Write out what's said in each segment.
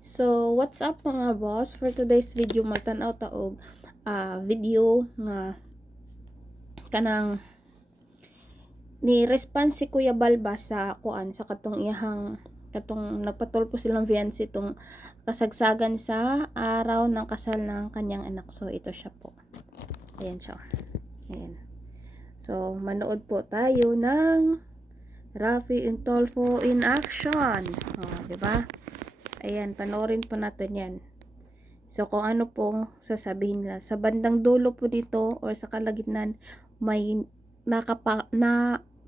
So, what's up mga boss? For today's video, magtanaw taog video nga kanang ni response si Kuya Balba sa kuan sa katong iyahang katong nagpatulpo silang fiancé itong kasagsagan sa araw ng kasal ng kanyang anak. So, ito siya po. Ayan siya. Ayan. So, manood po tayo ng Rafi Tulfo in action. Diba? Ayan, panoorin po natin yan. So, kung ano pong sasabihin nila. Sa bandang dulo po dito, or sa kalagitnan, may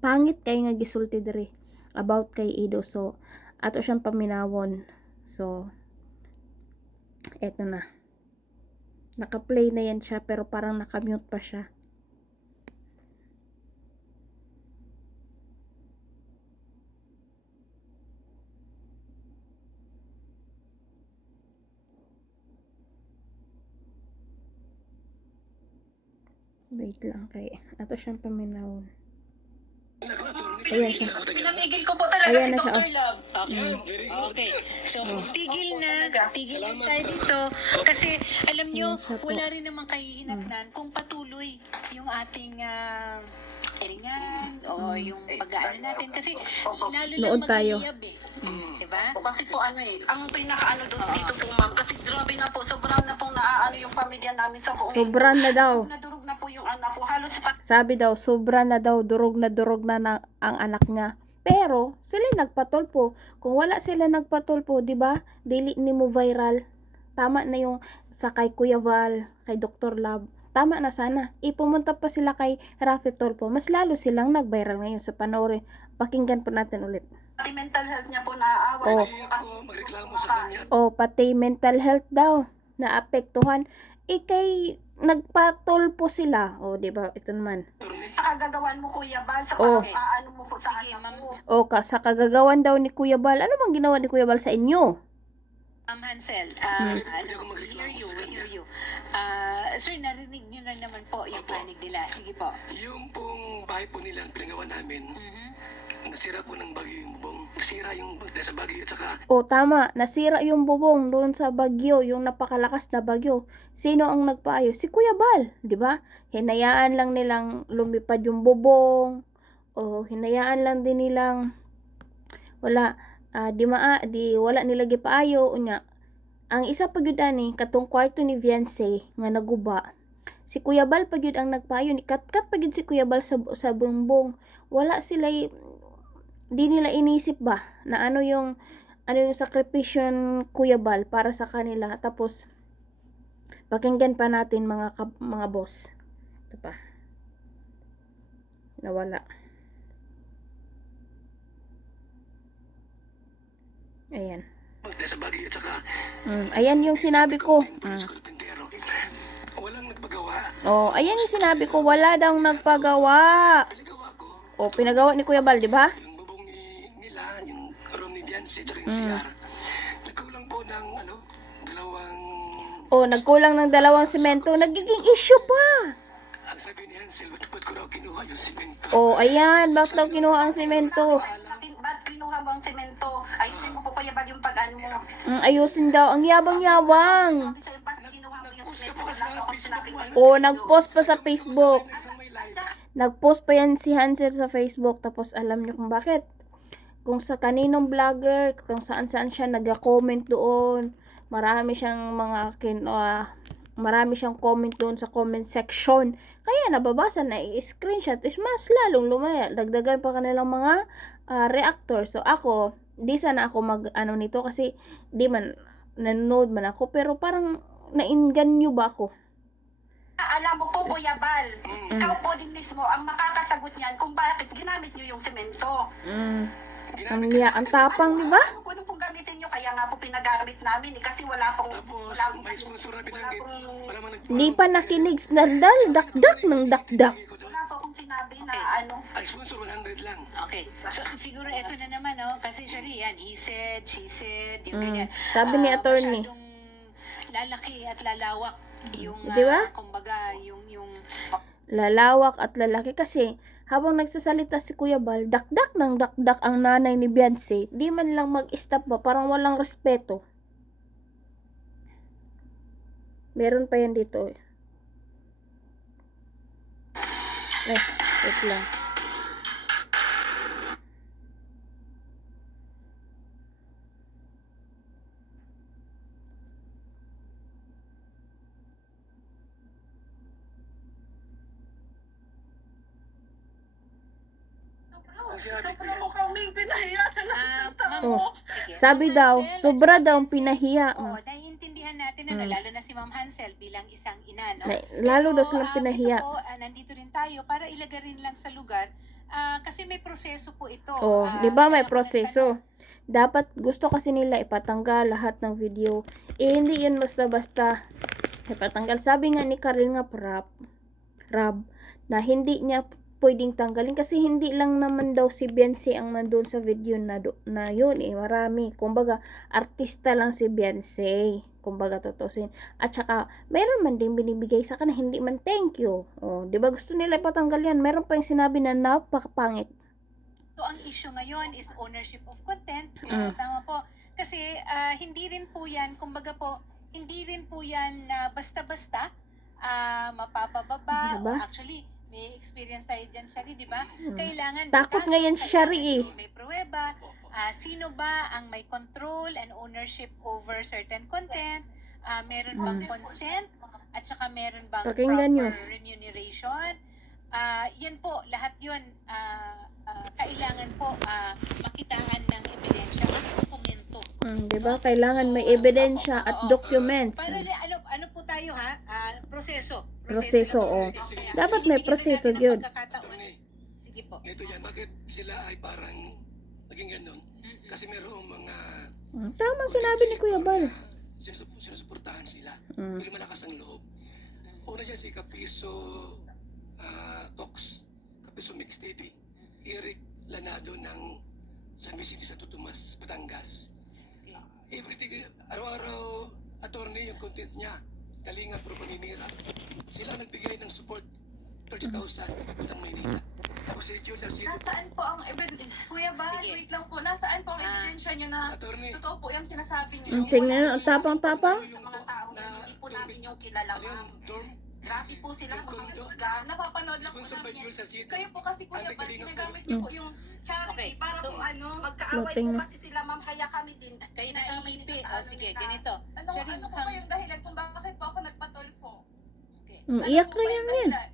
pangit kay nga gisulti diri about kay Ido. So, ato siyang paminawon. So, eto na. Naka-play na yan siya, pero parang naka-mute pa siya. Wait lang kay ato siyang paminawon. Ayan siya. Pinamigil ko po talaga Ayan si na siya, Dr. Love. Okay. So, tigil na tayo dito. Kasi, alam nyo, wala rin namang kahihinatnan kung patuloy yung ating eringan o yung pag-aano natin. Kasi, lalo lang Nood tayo. mag-iiyab Diba? Kasi po ang pinakaano doon dito po ma'am, kasi grabe na po, sobrang na pong naaano yung pamilya namin sa buong Sobra na daw. Nadurog na po yung anak ko, halos Sabi daw, sobra na daw, durog na ang anak niya. Pero, sila nagpatulpo. Kung wala sila nagpatulpo, di ba? Dili ni mo viral. Tama na yung sa kay Kuya Val, kay Dr. Love. Tama na sana. Ipumunta pa sila kay Rafi Tulfo. Mas lalo silang nag-viral ngayon sa panoorin. Pakinggan po natin ulit. pati mental health niya po naaawa. Oh. Ako magreklamo sa kanya. O, pati mental health daw naapektuhan. Kay nagpatulpo sila. O, di ba? Ito naman. Sa kagagawan mo Kuya Bal, sa Oh. ano mo po sa Sige, anak ma'am. mo. O, sa kagagawan daw ni Kuya Bal. Ano bang ginawa ni Kuya Bal sa inyo? Hansel, we hear you. Sir, narinig nyo na naman po yung panig nila. Sige po. Yung pong bahay po nila, pinagawa namin, nasira po ng bagyo yung bubong. Nasira yung sa bagyo at saka O, tama. Nasira yung bubong doon sa bagyo, yung napakalakas na bagyo. Sino ang nagpaayos? Si Kuya Bal, di ba? Hinayaan lang nilang lumipad yung bubong. O, hinayaan lang din nilang wala wala nila gipaayo unya. Ang isa pa gyud ani katong kwarto ni Viance nga naguba. Si Kuya Bal pa gyud ang nagpaayo ni kat pa gyud si Kuya Bal sa bumbong. Wala sila di nila inisip ba na ano yung sakripisyo ng Kuya Bal para sa kanila. Tapos pakinggan pa natin mga boss. Ito pa. Nawala. Ayan. sa bagyo at saka Ayan yung sinabi ko. sa karpintero. Walang nagpagawa. Oh, ayan yung sinabi ko. Wala daw nagpagawa. Pinagawa ko O, pinagawa ni Kuya Bal, di ba? yung bubong nila, yung room ni Diancy at saka yung CR. Nagkulang po ng O, nagkulang ng 2 semento. Nagiging issue pa. ang sabi ni Hansel, ba't ko raw kinuha yung simento? O, ayan. Bakit daw kinuha ang semento? Ba't kinuha mo ang semento? Ayusin mo po Kuya Bal yung pag-ano mo. Ayusin daw. Ang yabang-yabang. Sabi sa'yo, ba't kinuha mo yung semento? Wala akong sinabi. O, nagpost pa sa Facebook. Isang may live. Nagpost pa yan si Hansel sa Facebook. Tapos, alam niyo kung bakit. Kung sa kaninong vlogger, kung saan-saan siya nag-comment doon. Marami siyang marami siyang comment doon sa comment section. Kaya nababasa na i-screenshot is mas lalong lumaya. Dagdagan pa kanilang mga reactor. So ako, di sana ako mag-ano nito kasi di man nanonood man ako pero parang nainganyo ba ako? Alam mo po Kuya Bal, ikaw po din mismo ang makakasagot niyan kung bakit ginamit niyo yung semento. Ang tapang, di ba? Kung ano pong gamitin nyo, kaya nga po pinagamit namin kasi wala pong Tapos, may sponsor na binanggit. Wala man Hindi pa nakinig nandal, dakdak ng dakdak. wala po akong sinabi na ano. Ang sponsor 100 lang. Okay. So, siguro eto na naman, kasi Shari, yan, he said, she said, yung ganyan. Sabi ni attorney. Masyadong lalaki at lalawak yung, Di ba? kumbaga, yung Lalawak at lalaki kasi habang nagsasalita si Kuya Bal, dakdak ng dakdak ang nanay ni Beyonce. Di man lang mag-stop ba? Parang walang respeto. Meron pa yan dito. Ay, wait lang. Ang sinabi ko Sobra yan, mo kaming pinahiya sa lahat ng tao. Oh. Sige. Sabi Ma'am daw, Hansel, sobra at saka daw Hansel, pinahiya. Oo, naiintindihan natin lalo na si Ma'am Hansel bilang isang ina, no? Lalo daw Pero, silang pinahiya. Ito po, nandito rin tayo para ilagay rin lang sa lugar kasi may proseso po ito. Oh, 'di ba may kaya ako proseso? Dapat gusto kasi nila ipatanggal lahat ng video. Hindi 'yun basta-basta ipatanggal. Sabi nga ni Kalinga Rab na hindi niya pwedeng tanggalin kasi hindi lang naman daw si Beyonce ang nandoon sa video na yun marami. Kumbaga, artista lang si Beyonce. Kumbaga, tutusin. At saka, mayroon man din binibigay sa kanya, hindi man thank you. Oh, 'di ba gusto nila ipatanggal yan? Meron pa yung sinabi na napakapangit. So, ang issue ngayon is ownership of content. Tama po. Kasi hindi rin po yan, kumbaga po, hindi rin po yan na basta-basta mapapababa. Diba? O actually, may experience tayo dyan, Shari, di ba? Kailangan may Takot kaso, nga yan si Shari, kailangan may pruweba. Sino ba ang may control and ownership over certain content? Meron bang consent? At saka meron bang Pakinggan nyo. proper remuneration? Yan po, lahat yun, kailangan po makitaan ng ebidensya at dokumento. 'Di ba? Kailangan may ebidensya at documents. Para ano po tayo ha? Proseso. Proseso, oh. Dapat may proseso, yun. yun. attorney, Sige po. ito yan, bakit sila ay parang naging ganun? Kasi merong mga Tama sinabi ni Kuya Bal. sinusuportahan sila. Pero malakas ang loob. Una siya si Kapiso Talks, Kapiso Mix TV, Eric Lanado ng San Vicente sa Tutumas, Batangas. Everything, araw-araw, attorney yung content niya. Kalinga pero paninira. Sila nagbigay ng support 30,000 ng Maynila. Tapos si Jules Arcido, Nasaan po ang evidence? Kuya Bal, Sige. wait lang po. Nasaan po ang ebidensya nyo na attorney, totoo po yung sinasabi niyo? Tingnan nyo, ang tapang-tapang. Sa mga tao na hindi po namin yung kilala, ano ma'am. yung dorm? Grabe po sila, Yung mga kondo. husga. Napapanood na po Sponsor by namin. Jules Arcido. Kayo po kasi Kuya Ate Bal, Kalinga po. ginagamit niyo po yung charity Okay, para so, kung magkaaway Loting po na. kasi sila, ma'am. Kaya kami din. Kayo na ginagamit iipi. nila sa O ano sige, nila. ganito. Ano, Shari, ano po mukhang... kayong dahilan kung bakit po ako nagpatulfo? Okay. Iyak Ano po na ba yan yung yan. dahilan?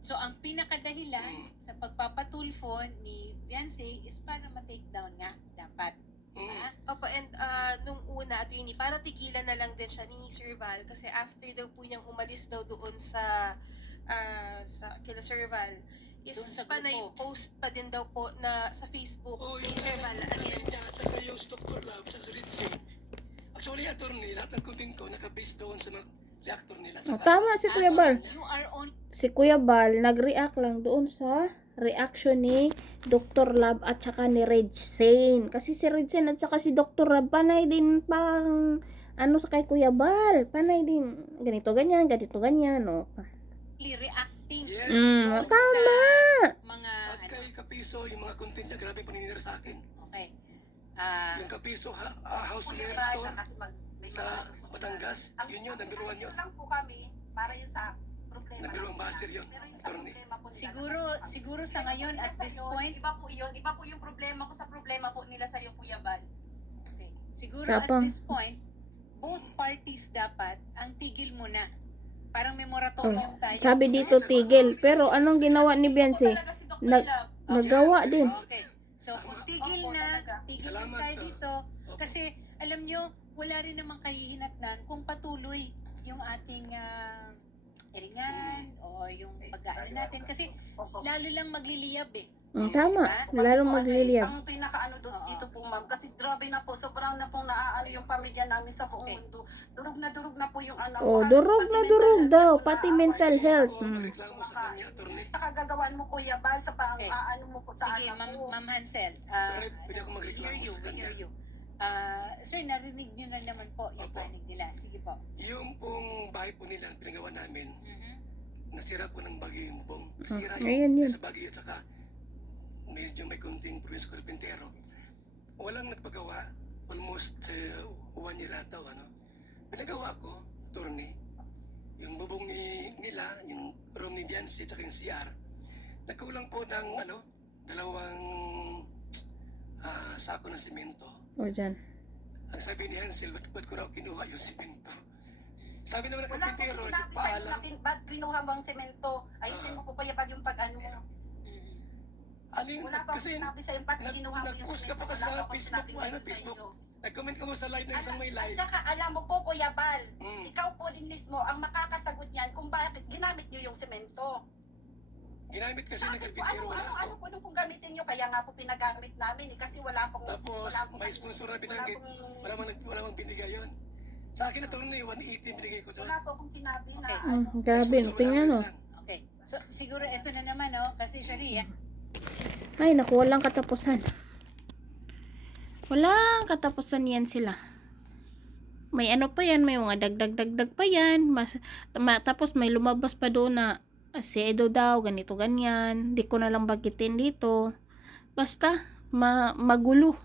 So, ang pinakadahilan sa pagpapatulfo ni Beyonce is para ma-take down nga dapat. Ha? Opo, and nung una, attorney, para tigilan na lang din siya ni Sir Val kasi after daw po niyang umalis daw doon sa kila Sir Val, is Doon sa panay grupo. post pa din daw po na sa Facebook Oh, ni yung Sir Val niya, against. saka yung Dr. Love, sa Ritzy. Actually, attorney, lahat ng content ko nakabase doon sa mga reactor nila. Tama si Kuya Bal. You are only Si Kuya Bal, nag-react lang doon sa reaction ni Dr. Love at saka ni Reg Sane. Kasi si Reg Sane at saka si Dr. Love, panay din pang ano sa kay Kuya Bal. Panay din ganito, ganyan, no? reacting Yes. doon Tama. sa mga At kay Kapiso, yung mga content niya, grabe paninira sa akin. okay. Yung Kapiso, House Kuya Mayor Bal, Store kasi may sa Batangas, yun yun, number one yun. lang po kami para yun sa problema. Number one master yun, Pero yung sa attorney. problema po nila, Siguro sa ngayon at this point, iba po yun. Iba po yung problema ko sa problema po nila sa iyo, Kuya Bal. okay. Siguro Tapang. at this point, both parties dapat ang tigil muna. Parang may moratorium tayo. Sabi dito tigil. Pero anong ginawa ni Beyonce? Talaga si Dr. Nag- Love. Nagawa din. Okay. So, kung tigil na, tigil din Salamat, tayo ah. dito. Kasi, alam nyo, wala rin namang kahihinatnan kung patuloy yung ating iringan o yung pag-aano natin. Kasi, lalo lang magliliyab eh. Tama. Lalong magliliyab. Ang pinakaano doon Oo. dito po, ma'am, kasi grabe na po, sobrang na pong naaano yung pamilya namin sa buong Okay. mundo. Durog na po yung ano. Oh, halos durog pati na mental durog health daw. na Pati naaaway. mental health. Ako, nagreklamo sa kanya, attorney. Sa kagagawan mo, Kuya Bal, sa pang Okay. aano mo po sa Sige, anak ko. Ma'am Hansel. Correct. Pwede ako we magreklamo hear you, sa we hear kanya. you. Sir, narinig nyo na naman po yung Opo. panig nila. Sige po. Yung pong bahay po nila, pinagawa namin, Mhm. nasira po ng bagyo yung bubong. Nasira Ayan yun. yung sa bagyo at saka medyo may konting province Carpintero. Walang nagpagawa, almost 1 year ata, ano. pinagawa ko, attorney, yung bubong nila, yung room ni Diancy, tsaka yung CR, nagkulang po ng dalawang sako ng simento. O dyan. Ang sabi ni Hansel, ba't ko raw kinuha yung simento? Sabi naman ng Wala po kapitero, sinabi sa'yo paalam. ba't kinuha mo ang semento? Ayusin mo po Kuya Bal yung pag-ano mo. Alin, Wala pa kasi sinabi sa'yo ba't kinuha mo yung nag-post ka semento. pa Wala sa pa Facebook, sinabing ganun Facebook. sa'yo. Nag-comment ka mo sa live na isang may At live. saka alam mo po Kuya Bal, Mm. ikaw po din mismo ang makakasagot niyan kung bakit ginamit niyo yung semento. Ginamit kasi ng Bakit po, kapitero, wala ano ako. po nung kung gamitin niyo, kaya nga po pinagamit namin kasi wala pong... Tapos, may sponsor na binanggit. Wala mang binigay yun. Sa akin na attorney, 180 binigay ko doon. Wala po akong sinabi na... Okay. Grabe, no? Tingnan, no? Okay. So, siguro ito na naman, kasi Sharia, Ay, naku, walang katapusan. Walang katapusan yan sila. May ano pa yan, may mga dagdag pa yan. Tapos may lumabas pa doon na si Edo daw, ganito ganyan. Di ko na lang bagitin dito. Basta, magulo.